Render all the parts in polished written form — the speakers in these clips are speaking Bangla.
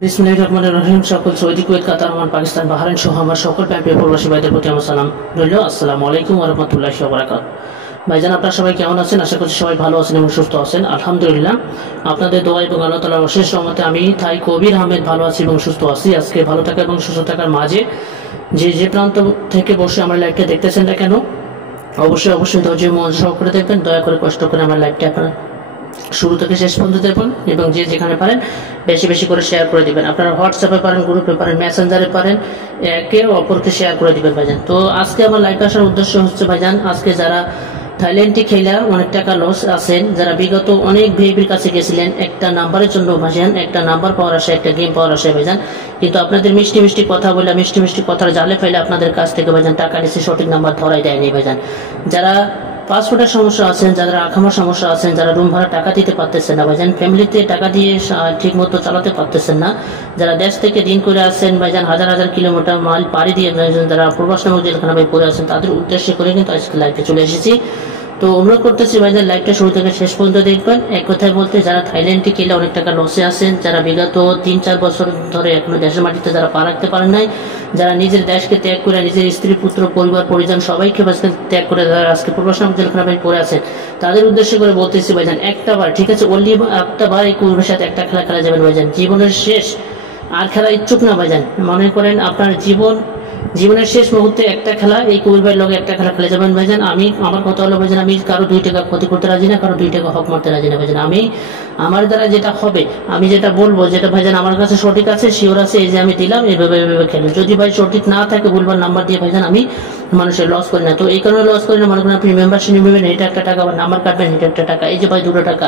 বিসমিল্লাহির রহমানির রহিম। সকল সৌদি, কুয়েত, কাতার, ওমান, পাকিস্তান, বাহরাইন সহ আমার সকল প্রিয় প্রবাসী ভাইদের প্রতি আমার সালাম রইল। আসসালামু আলাইকুম ওয়া রাহমাতুল্লাহি ওয়া বারাকাতুহু। ভাইজান, আপনারা সবাই কেমন আছেন? আশা করছি সবাই ভালো আছেন এবং সুস্থ আছেন। আলহামদুলিল্লাহ, আপনাদের দোয়া এবং আল্লাহ তাআলার অশেষ রহমতে আমি থাই কবির আহমেদ ভালো আছি এবং সুস্থ আছি। আজকে ভালো থাকা এবং সুস্থ থাকার মাঝে যে প্রান্ত থেকে বসে আমার লাইভটা দেখতেছেন না কেন, অবশ্যই ধৈর্য মন সহকারে দেখবেন। দয়া করে কষ্ট করে আমার লাইভটা আপনারা শুরু থেকে শেষ পর্যন্ত দেখুন এবং যে যেখানে পারেন বেশি বেশি করে শেয়ার করে দিবেন। আপনারা হোয়াটসঅ্যাপে পারেন, গ্রুপে পারেন, মেসেঞ্জারে পারেন, একে অপরকে শেয়ার করে দিবেন ভাইজান। তো আজকে আমার লাইভ আসার উদ্দেশ্য হচ্ছে ভাইজান, আজকে যারা থাইল্যান্ডে খেলা অনেক টাকা লস আছেন, যারা বিগত অনেক ভিআইপির কাছে গেছিলেন একটা নাম্বারের জন্য ভাইজান, একটা নাম্বার পাওয়ার আসে, একটা গেম পাওয়ার আসে ভাইজান, কিন্তু আপনাদের মিষ্টি কথা বলে মিষ্টি কথার জালে ফেলে আপনাদের কাছ থেকে ভাইজান টাকা নিচ্ছে, সঠিক নাম্বার ধরাই দেয়নি ভাইজান। যারা পাসপোর্টের সমস্যা আছেন, যারা আখামার সমস্যা আছেন, যারা রুম ভাড়া টাকা দিতে পারতেছেন না ভাইজান, ফ্যামিলিতে টাকা দিয়ে ঠিক মতো চালাতে পারতেছেন না, যারা দেশ থেকে দিন করে আসছেন ভাইজান, হাজার কিলোমিটার মাইল পাড়ি দিয়ে যারা প্রবাস নামক জেলখানা ভাই পড়ে আছেন, তাদের উদ্দেশ্য করে কিন্তু আজকে লাইভে চলে এসেছি। তো অনুরোধ করতেছি ভাইজান, লাইভটা শুরু থেকে শেষ পর্যন্ত দেখবেন। এক কথায় বলতে, যারা থাইল্যান্ডে খেলে অনেক টাকা লসে আছেন, যারা বিগত 3-4 বছর ধরে এখনো দেশের মাটিতে যারা পা রাখতে পারেন নাই, যারা নিজের দেশকে ত্যাগ করে নিজের স্ত্রী, পুত্র, পরিবার, পরিজন সবাইকে ত্যাগ করে যারা আজকে প্রবাসী জেলখানা ভাই পড়ে আছেন, তাদের উদ্দেশ্য করে বলতেছি ভাইজান, একটা বার, ঠিক আছে, অনলি একটা বার এই কুকুরের সাথে একটা খেলা যাবেন ভাইজান, জীবনের শেষ আর খেলা ইচ্ছুক না ভাইজান। মনে করেন আপনার জীবনের শেষ মুহূর্তে একটা খেলা এই কবির ভাইয়ের লগে একটা খেলা খেলে যাবেন ভাইজান। আমার কথা হলো ভাইজান, আমি কারো 2 টাকা ক্ষতি করতে রাজি না, কারো 2 টাকা হক মারতে রাজি না ভাইজান। আমি আমার দ্বারা যেটা হবে, আমি যেটা বলবো, যেটা ভাইজান আমার কাছে সঠিক আছে, শিওর আছে, এই যে আমি দিলাম এইভাবে খেলেন। যদি ভাই সঠিক না থাকে ভুলবার নাম্বার দিয়ে ভাইজান আমি মানুষের লস করি না। তো এই কারণে লস করি না, মনে করেন আপনি মেম্বারশিপ নেবেন, এটা একটা টাকা, আবার নাম্বার কাটবেন, এটা একটা টাকা, এই যে ভাই 2 টাকা।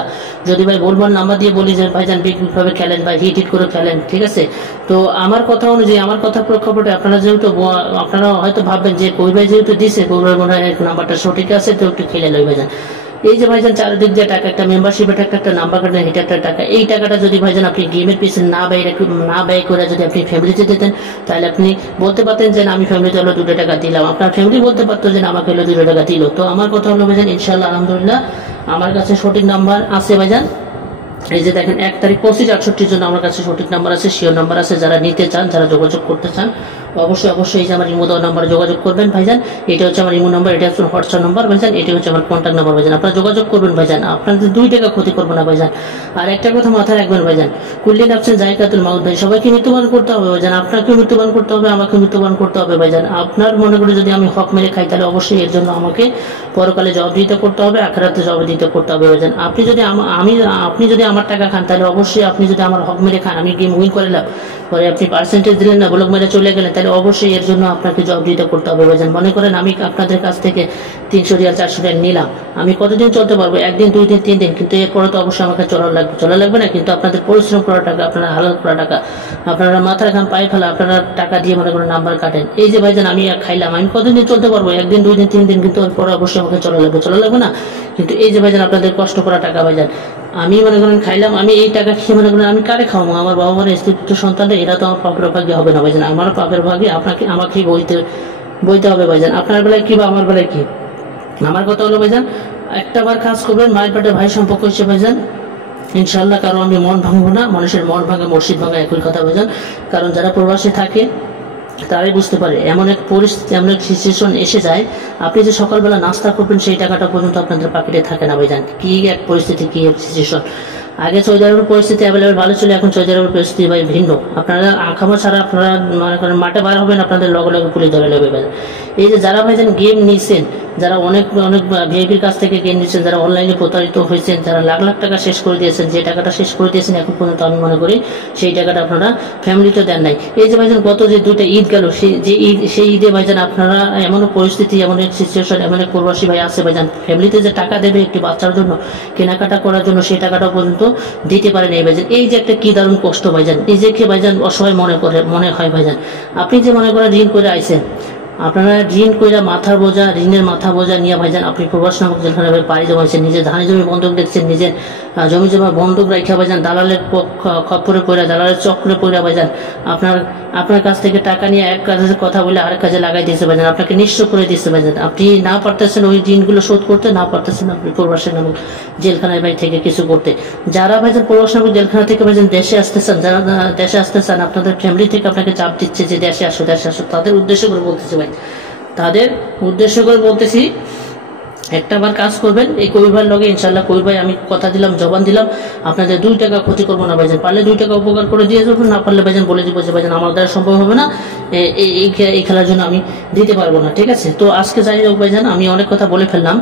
যদি ভাই ভুলবার নাম্বার দিয়ে বলি যে ভাইজান বিভাবে খেলেন, ভাই হিট করে খেলেন, ঠিক আছে। তো আমার কথা অনুযায়ী, আমার কথা প্রেক্ষাপটে আপনারা হয়তো ভাববেন যে কবি ভাই যেহেতু দিছে, কবি ভাই মনে হয় নাম্বারটা সঠিক আছে, তো একটু খেলে লই ভাইজান। এই যে ভাইজান চারিদিক দিয়ে টাকা, একটা মেম্বারশিপের টাকা, একটা নাম্বার কাটেন, এটা একটা টাকা। এই টাকাটা যদি ভাইজান আপনি গেমের পিছনে না ব্যয় করে যদি আপনি ফ্যামিলিতে দিতেন, তাহলে আপনি বলতে পারতেন যে আমি ফ্যামিলিতে হলো 2 টাকা দিলাম, আপনার ফ্যামিলি বলতে পারতো যে আমাকে হলো 2 টাকা দিল। তো আমার কথা হলো ভাইজান, ইনশাল্লাহ আলহামদুলিল্লাহ আমার কাছে সঠিক নাম্বার আছে ভাইজান। এই যে দেখেন 1 তারিখ 25/68 জন্য আমার কাছে সঠিক নাম্বার আছে, শিওর নাম্বার আছে। যারা নিতে চান, যারা যোগাযোগ করতে চান, অবশ্যই এই যে আমার ইমো দেওয়া নাম্বারে যোগাযোগ করবেন ভাইজান। এটা হচ্ছে আমার ইমো নাম্বার, এটা হচ্ছে হোয়াটসঅ্যাপ নাম্বার ভাইজান, এটা হচ্ছে আমার কন্ট্যাক্ট নাম্বার ভাইজান। আপনারা যোগাযোগ করবেন ভাইজান, আপনাদের 2 টাকা ক্ষতি করবো না ভাইজান। আর একটা কথা মাথায় রাখবেন ভাইজান, কুল্লি নাফসিন যায়কাতুল মাউত ভাই, সবাইকে মৃত্যুবরণ করতে হবে ভাইজান। আপনাকে মৃত্যুবরণ করতে হবে, আমাকে মৃত্যুবরণ করতে হবে ভাইজান। আপনার মনে করে যদি আমি হক মেরে খাই, তাহলে অবশ্যই এর জন্য আমাকে পরকালে জবাবদিহিতা করতে হবে, আখিরাতে জবাবদিহিতা করতে হবে ভাইজান। আপনি যদি আমার টাকা খান, তাহলে অবশ্যই আপনি যদি আমার হক মেরে খান, আমি গেম উইন করলাম, পরে আপনি পার্সেন্টেজ দিলেন না, ব্লক মেরে চলে গেলেন, তাহলে অবশ্যই এর জন্য আপনাকে জবাবদিহিতা করতে হবে ভাইজান। মনে করেন আমি আপনাদের কাছ থেকে 300 রিয়াল 400 রিয়াল নিলাম, আমি কতদিন চলতে পারবো? 1 দিন, 2 দিন, 3 দিন, কিন্তু এরপরে তো অবশ্যই আমাকে চলা লাগবে না। কিন্তু আপনাদের পরিশ্রম করা টাকা, আপনারা হালাল করা টাকা, আপনারা মাথার ঘাম পায়ে ফেলা, আপনারা টাকা দিয়ে মনে করেন নাম্বার কাটেন। এই যে ভাইজান আমি খাইলাম, আমি কতদিন চলতে পারবো? 1 দিন, 2 দিন, 3 দিন, কিন্তু এরপরে অবশ্যই আমাকে চলা লাগবে না। কিন্তু এই যে ভাইজান আপনাদের কষ্ট করা টাকা ভাইজান, আমি মনে করেন খাইলাম, আমি এই টাকা খেয়ে মনে করেন আমি কারে খাওয়াবো? আমার বাবা মার স্ত্রী, পুত্র, সন্তানরা, এরা তো আমার পাপের ভাগে হবে না ভাইজান। আমার পাপের ভাগে আমাকে বইতে হবে ভাইজান। আপনার বেলায় কি বা আমার বেলায় কি? আমার কথা হলো ভাইজান, একটা বার কাজ করবেন, মায়ের পেটে ভাই সম্পর্ক হচ্ছে ভাইজান, ইনশাল্লাহ কারো আমি মন ভাঙবো না। মানুষের মন ভাঙা, মসজিদ ভাঙা একই কথা ভাইজান। কারণ যারা প্রবাসে থাকে তারাই বুঝতে পারে, এমন এক পরিস্থিতি, এমন এক সিচুয়েশন এসে যায়, আপনি যে সকালবেলা নাস্তা করবেন সেই টাকাটা পর্যন্ত আপনাদের পকেটে থাকে না ভাইজান। কি এক পরিস্থিতি, কি এক সিচুয়েশন। আগে সৌদি আরবের পরিস্থিতি অ্যাভেলেবল ভালো ছিল, এখন সৌদি আরবের পরিস্থিতি ভাই ভিন্ন। আপনারা আখামা ছাড়া আপনারা মনে করেন মাঠে বার হবেন, আপনাদের লগে পুলিশ ধরে নেবে ভাই। এই যে যারা ভাইজান গেম নিয়েছেন, যারা অনেক ভিআইপির কাছ থেকে গেম নিয়েছেন, যারা অনলাইনে প্রতারিত হয়েছেন, যারা লাখ টাকা শেষ করে দিয়েছেন, যে টাকাটা শেষ করে দিয়েছেন এখন পর্যন্ত আমি মনে করি সেই টাকাটা আপনারা ফ্যামিলিতে দেন নাই। এই যে ভাইজান গত যে 2টা ঈদ গেল, সেই ঈদে ভাইজান আপনারা এমন পরিস্থিতি, এমন এক সিচুয়েশন, এমন এক প্রবাসী ভাই আছে ভাইজান, ফ্যামিলিতে যে টাকা দেবে একটি বাচ্চার জন্য কেনাকাটা করার জন্য, সেই টাকাটা পর্যন্ত দিতে পারেন এই ভাইজান। এই যে একটা কি দারুণ কষ্ট ভাইজান, নিজেকে ভাইজান অসহায় মনে হয় ভাইজান। আপনি যে মনে করেন ঋণ করে আইছেন, আপনারা ঋণ কইরা ঋণের মাথা বোঝা নিয়ে ভাইজান আপনি প্রবাস নামক জেলখানায় পাড়ি জমাইছেন, নিজের ধানি জমি বন্ধক দেখছেন, নিজের জমি জমা বন্ধক রাখা ভাইজান দালালের খপ্পরে পড়ে, দালালের চক্রে পড়ে ভাইজান আপনার কাছ থেকে টাকা নিয়ে এক কাজের কথা বলে আরেক কাজে লাগাই দিয়েছে ভাইজান, আপনাকে নিঃস্ব করে দিচ্ছে ভাইজান। আপনি না পারতেছেন ওই ঋণগুলো শোধ করতে, না পারতেছেন আপনি প্রবাসী নামক জেলখানায় বাড়ি থেকে কিছু করতে। যারা ভাইজান প্রবাসী নামক জেলখানা থেকে ভাইজান দেশে আসতে চান, যারা দেশে আসতে চান, আপনাদের ফ্যামিলি থেকে আপনাকে চাপ দিচ্ছে যে দেশে আসো দেশে আসো, তাদের উদ্দেশ্য করে বলতেছি ভাই, তাদের উদ্দেশ্য করে বলতেছি একটা বার কাজ করবেন এই কবির ভাইয়ের লগে, ইনশাল্লাহ কবির ভাই আমি কথা দিলাম, জবান দিলাম, আপনাদের 2 টাকা ক্ষতি করবো না ভাইজান। পারলে 2 টাকা উপকার করে দিয়ে যাবো, না পারলে ভাইজান বলে দিব যে ভাইজান আমার দ্বারা সম্ভব হবে না, এই খেলার জন্য আমি দিতে পারবো না, ঠিক আছে। তো আজকে যাই হোক ভাইজান, আমি অনেক কথা বলে ফেললাম।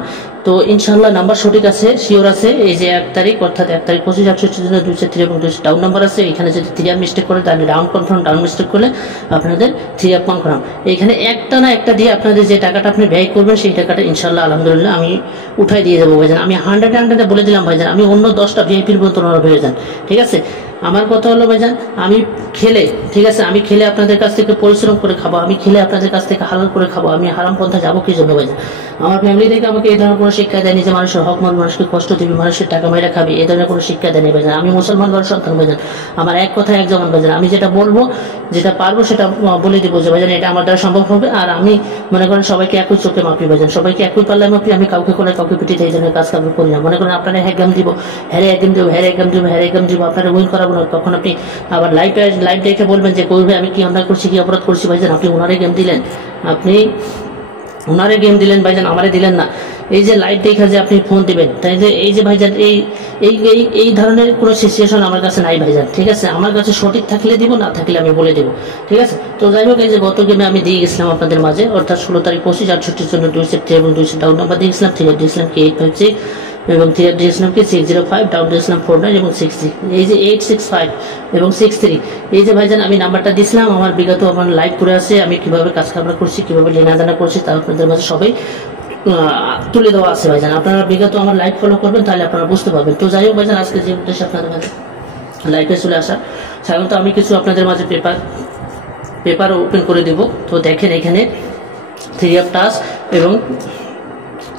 তো ইনশাল্লাহ নাম্বার সঠিক আছে, শিওর আছে। এই যে 1 তারিখ অর্থাৎ 1 তারিখ 25/68 জন্য 203 এবং 200 ডাউন নাম্বার আছে। এখানে যদি 3 মিস্টেক করে তাহলে ডাউন কনফার্ম, ডাউন মিস্টেক করলে আপনাদের 3 কনফার্ম। এইখানে একটা না একটা দিয়ে আপনাদের যে টাকাটা আপনি ব্যয় করবেন সেই টাকাটা ইনশাল্লাহ আলহামদুলিল্লাহ আমি উঠাই দিয়ে যাবো ভাইজান। আমি 100 বলে দিলাম ভাইজান, আমি অন্য 10টা ভিআইপির মতো হয়ে যান, ঠিক আছে। আমার কথা হলো ভাইজান, আমি খেলে, ঠিক আছে, আমি খেলে আপনাদের কাছ থেকে পরিশ্রম করে খাবো, আমি খেলে আপনাদের কাছ থেকে হালাল করে খাবো, আমি হারাম পন্থা যাবো কি জন্য ভাইজান? আমার ফ্যামিলি থেকে আমাকে এই ধরনের কোনো শিক্ষা দেয়নি যে মানুষের হক মান, মানুষকে কষ্ট দিবি, মানুষের টাকা মাইরা খাবি, এই ধরনের কোনো শিক্ষা দেয়নি ভাইজান। আমি মুসলমান বাড়ির সন্তান ভাইজান, আমার এক কথা এক জবান ভাইজান। আমি যেটা বলবো, যেটা পারবো সেটা বলে দিব যে ভাইজান এটা আমার দ্বারা সম্ভব হবে। আর আমি মনে করেন সবাইকে একই চোখে মাপি ভাইজান, সবাইকে একই পাল্লায় মাপি। আমি কাউকে করে কাউকে পিটিতে এই ধরনের কাজ কারবার করি না। মনে করেন আপনারা হ্যাগাম দিব, হ্যাগাম দিব, হ্যাগাম দিব, আপনারা উইন করাবো না। তখন আপনি আবার লাইভ দেখে বলবেন যে কই ভাই আমি কি অন্যায় করছি, কি অপরাধ করছি ভাইজান। আপনি ওনারে গেম দিলেন, আপনি ওনারে গেম দিলেন ভাইজান, আমারে দিলেন না। এই যে লাইভ দেখা যে আপনি ফোন দিবেন, তাই যে এই যে ভাইজান এই ধরনের কোনো সিচুয়েশন আমার কাছে নাই ভাইজান, ঠিক আছে। আমার কাছে সঠিক থাকলে দিব, না থাকলে আমি বলে দেবো, ঠিক আছে। তো যাই হোক, এই যে গত গেমে আমি দিয়ে গেছিলাম আপনাদের মাঝে, অর্থাৎ 16 তারিখ 25/68 জন্য 203 এবং 200 ডাউন নাম্বার দিয়ে গেছিলাম। 3 দিয়েছিলাম কি 856 এবং 3 দিয়েছিলাম কি 605, ডাউন দিয়েছিলাম 49 এবং 63। এই যে 865 এবং 63, এই যে ভাইজান আমি নাম্বারটা দিয়েছিলাম, আমার বিগত আমার লাইভ করে আছে, আমি কিভাবে কাজ কারবার করছি, কিভাবে লেনাদেনা করছি, তা আপনাদের মাঝে সবাই তুলে দেওয়া আছে ভাইজান। আপনারা বিগত আমার লাইভ ফলো করবেন, তাহলে আপনারা বুঝতে পারবেন। তো যাই হোক ভাইজান, আজকে যে উদ্দেশ্যে আপনাদের মাঝে লাইভে চলে আসা, সাধারণত আমি কিছু আপনাদের মাঝে পেপার ওপেন করে দেব। তো দেখেন এখানে 3 টাচ এবং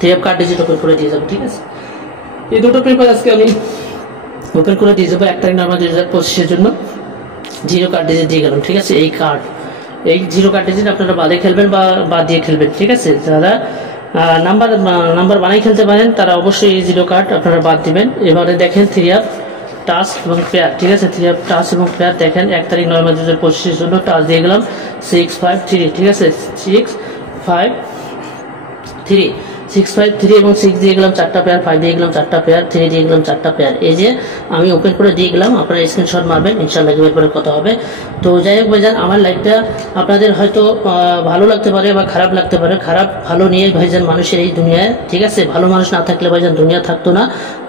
3 কার্ড ডিজিট ওপেন করে দিয়ে যাবো, ঠিক আছে। এই দুটো পেপার আজকে আমি ওপেন করে দিয়ে যাবো। 1 তারিখ নর্মাল 2025 জন্য 0 কার্ড ডিজিট দিয়ে গেলাম, ঠিক আছে। এই 0 কার্ড ডিজিট আপনারা বাদে খেলবেন বা বাদ দিয়ে খেলবেন, ঠিক আছে। যারা নাম্বার বানাই খেলতে পারেন তারা অবশ্যই এই 0 কার্ড আপনারা বাদ দিবেন। এবারে দেখেন 3 টাচ এবং পেয়ার, ঠিক আছে। 3 টাচ এবং পেয়ার দেখেন 1 তারিখ নভেম্বর 2025 জন্য টাচ দিয়ে গেলাম 653, ঠিক আছে। 653 এবং 6 দিয়ে গেলাম 4টা পেয়ার, 5 দিয়ে গেলাম 4টা পেয়ার, 3 দিয়ে গেলাম 4টা পেয়ার। এই যে আমি ওপেন করে দিয়ে গেলাম, আপনারা স্ক্রিনশট মারবেন, ইনশাআল্লাহ গেমের পরে কথা হবে। তো যাই হোক ভাইজান, আমার লাইভটা আপনাদের হয়তো ভালো লাগতে পারে বা খারাপ লাগতে পারে। খারাপ ভালো নিয়ে ভাইজান মানুষের এই দুনিয়ায়, ঠিক আছে। ভালো মানুষ না থাকলে ভাইজান দুনিয়া থাকতো না।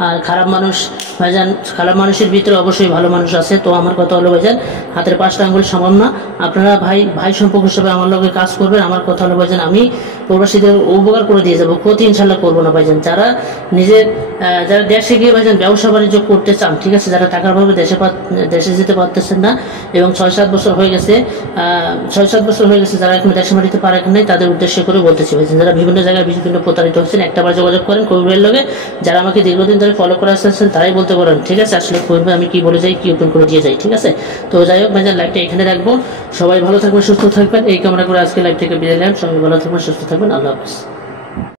আর খারাপ মানুষ ভাইজান, খারাপ মানুষের ভিতরে অবশ্যই ভালো মানুষ আছে। তো আমার কথা হলো ভাইজান, হাতের 5টা আঙ্গুল সমান না। আপনারা ভাই সম্পর্ক হিসেবে আমার লগে কাজ করবেন। আমার কথা হলো ভাইজান, আমি প্রবাসীদের উপকার করে দিয়ে যাবো, ক্ষতি ইনশাল্লাহ করবো না ভাইজান। যারা দেশে গিয়ে ভাইজান ব্যবসা বাণিজ্য করতে চান, ঠিক আছে, যারা টাকার ভাবে দেশে যেতে পারতেছেন না এবং 6-7 বছর হয়ে গেছে, যারা এখন দেশে বাড়িতে পারে নাই, তাদের উদ্দেশ্য করে বলতেছি ভাইজান, যারা বিভিন্ন জায়গায় বিভিন্ন প্রতারিত হচ্ছেন, একটাবার যোগাযোগ করেন কবির লগে। যারা আমাকে দীর্ঘদিন ধরে ফলো করে আসতেছেন তারাই বলতে পারেন, ঠিক আছে, আসলে কবির ভাই আমি কি বলে যাই, কি ওপেন করে দিয়ে যাই, ঠিক আছে। তো যাই হোক ভাইজান, লাইভটা এখানে রাখবো। সবাই ভালো থাকবেন, সুস্থ থাকবেন, এই কামনা করে আজকে লাইভ থেকে বিদায় নিলাম। সবাই ভালো থাকবেন, সুস্থ থাকবেন, আল্লাহ হাফেজ।